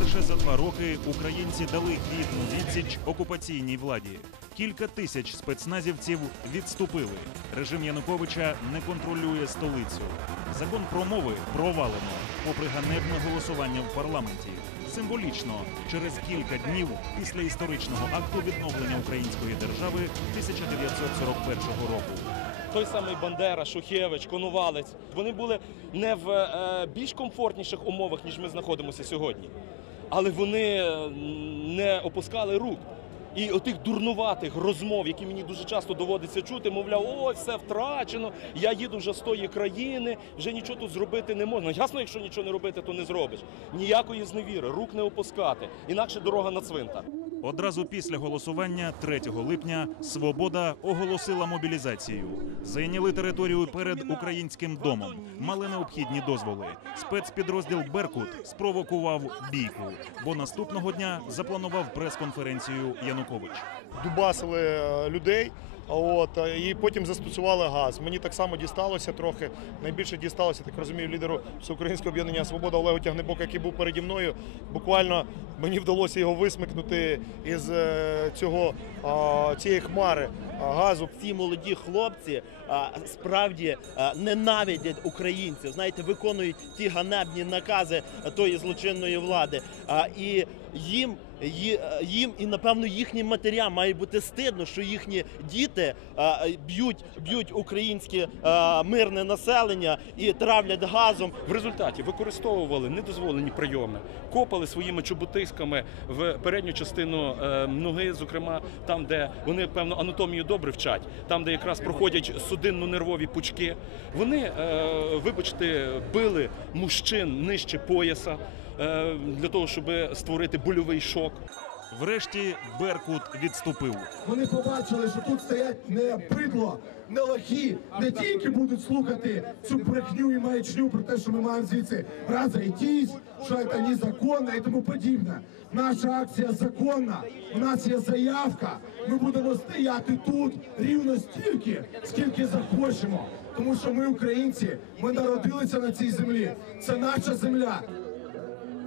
Вперше за два роки українці дали гідну відсіч окупаційній владі. Кілька тисяч спецназівців відступили. Режим Януковича не контролює столицю. Закон про мови провалено, попри ганебне голосування в парламенті. Символічно, через кілька днів після історичного акту відновлення української держави 1941 року. той самий Бандера, Шухевич, Конувалець. Вони були не в е, більш комфортніших умовах, ніж ми знаходимося сьогодні. Але вони е, не опускали рук. І отих дурнуватих розмов, які мені дуже часто доводиться чути, мовляв, ой, все втрачено, я їду вже з тої країни, вже нічого тут зробити не можна. Ясно, якщо нічого не робити, то не зробиш. Ніякої зневіри, рук не опускати. Інакше дорога на цвинтар. Одразу після голосування 3 липня Свобода оголосила мобілізацію. Зайняли територію перед українським домом, мали необхідні дозволи. Спецпідрозділ Беркут спровокував бійку, бо наступного дня запланував прес-конференцію Янукович. дубасили е, людей. От е, і потім застосували газ. Мені так само дісталося трохи. Найбільше дісталося, так розумію, лідеру Всеукраїнського об'єднання Свобода Олегу Тягнебока, який був переді мною. Буквально мені вдалося його висмикнути із е, цього цієї хмари газу. ці молоді хлопці справді ненавидять українців. Знаєте, виконують ті ганебні накази тої злочинної влади. І їм, їм і напевно їхнім матерям має бути стидно, що їхні діти б'ють, б'ють українське мирне населення і травлять газом. В результаті використовували недозволені прийоми, копали своїми чоботиськами в передню частину е, ноги, зокрема там, де вони певно анатомію добре вчать, там, де якраз проходять судинно-нервові пучки. Вони, е, вибачте, били мужчин нижче пояса е, для того, щоб створити больовий шок. Врешті Беркут відступив. Вони побачили, що тут стоять не бидло, не лохи, не ті, які будуть слухати цю брехню і маячню про те, що ми маємо звідси розійтись, що це незаконно і тому подібне. Наша акція законна, у нас є заявка. Ми будемо стояти тут рівно стільки, скільки захочемо. Тому що ми українці, ми народилися на цій землі. Це наша земля.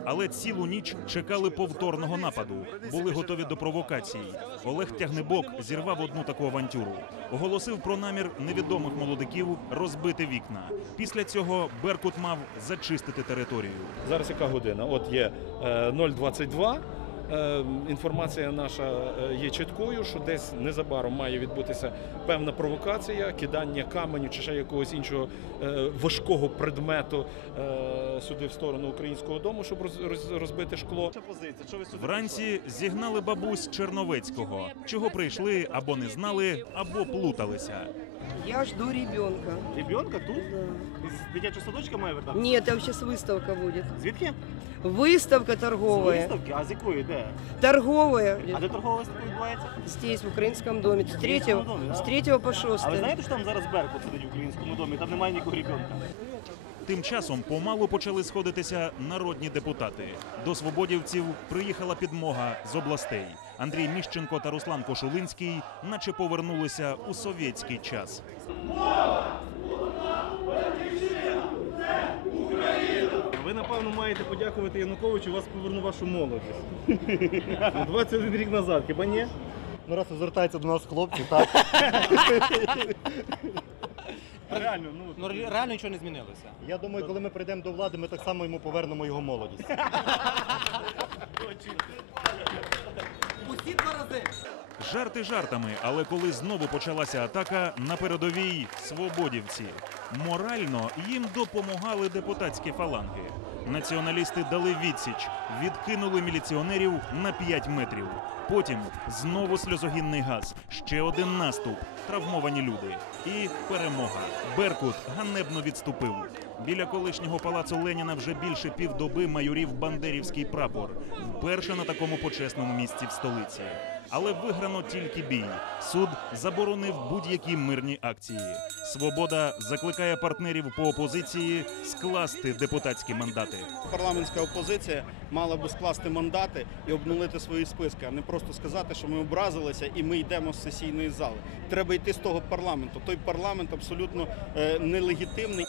Але цілу ніч чекали повторного нападу, були готові до провокації. Олег Тягнебок зірвав одну таку авантюру, оголосив про намір невідомих молодиків розбити вікна. Після цього Беркут мав зачистити територію. Зараз яка година? От є е, 0,22. Е, Інформація наша е, є чіткою, що десь незабаром має відбутися певна провокація, кидання каменю чи ще якогось іншого е, важкого предмету е, сюди в сторону українського дому, щоб роз- роз- розбити шкло. Вранці зігнали бабусь Черновецького, чого прийшли або не знали, або плуталися. Я жду ребенка. Ребенка тут? З дитячого садочка має вертатися? Нет, там сейчас выставка будет. Звідки? Выставка З торговая. виставки? А з якої? Де? Торговая. А де торгова виставка відбувається? Здесь, в украинском доме. С третьего, доме, да? с третьего по А ви знаєте, що там зараз Беркут сидить в українському домі? Там немає нікого ребенка. Тим часом помалу почали сходитися народні депутати. До свободівців приїхала підмога з областей. Андрій Міщенко та Руслан Кошулинський, наче повернулися у совєтський час. Ви, напевно, маєте подякувати Януковичу, вас повернув вашу молодість. 21 рік назад, хіба ні? Ну раз звертаються до нас хлопці, так Реально, ну. Ну ре- реально нічого не змінилося. я думаю, коли ми прийдемо до влади, ми так само йому повернемо його молодість. Усі два рази. Жарти жартами, але коли знову почалася атака, на передовій свободівці. Морально їм допомагали депутатські фаланги. Націоналісти дали відсіч, відкинули міліціонерів на 5 метрів. Потім знову сльозогінний газ, ще один наступ, травмовані люди і перемога. Беркут ганебно відступив. Біля колишнього палацу Леніна вже більше півдоби майорів бандерівський прапор. Вперше на такому почесному місці в столиці. Але виграно тільки бій. Суд заборонив будь-які мирні акції. Свобода закликає партнерів по опозиції скласти депутатські мандати. парламентська опозиція мала би скласти мандати і обнулити свої списки, а не просто сказати, що ми образилися і ми йдемо з сесійної зали. Треба йти з того парламенту. Той парламент абсолютно е, нелегітимний.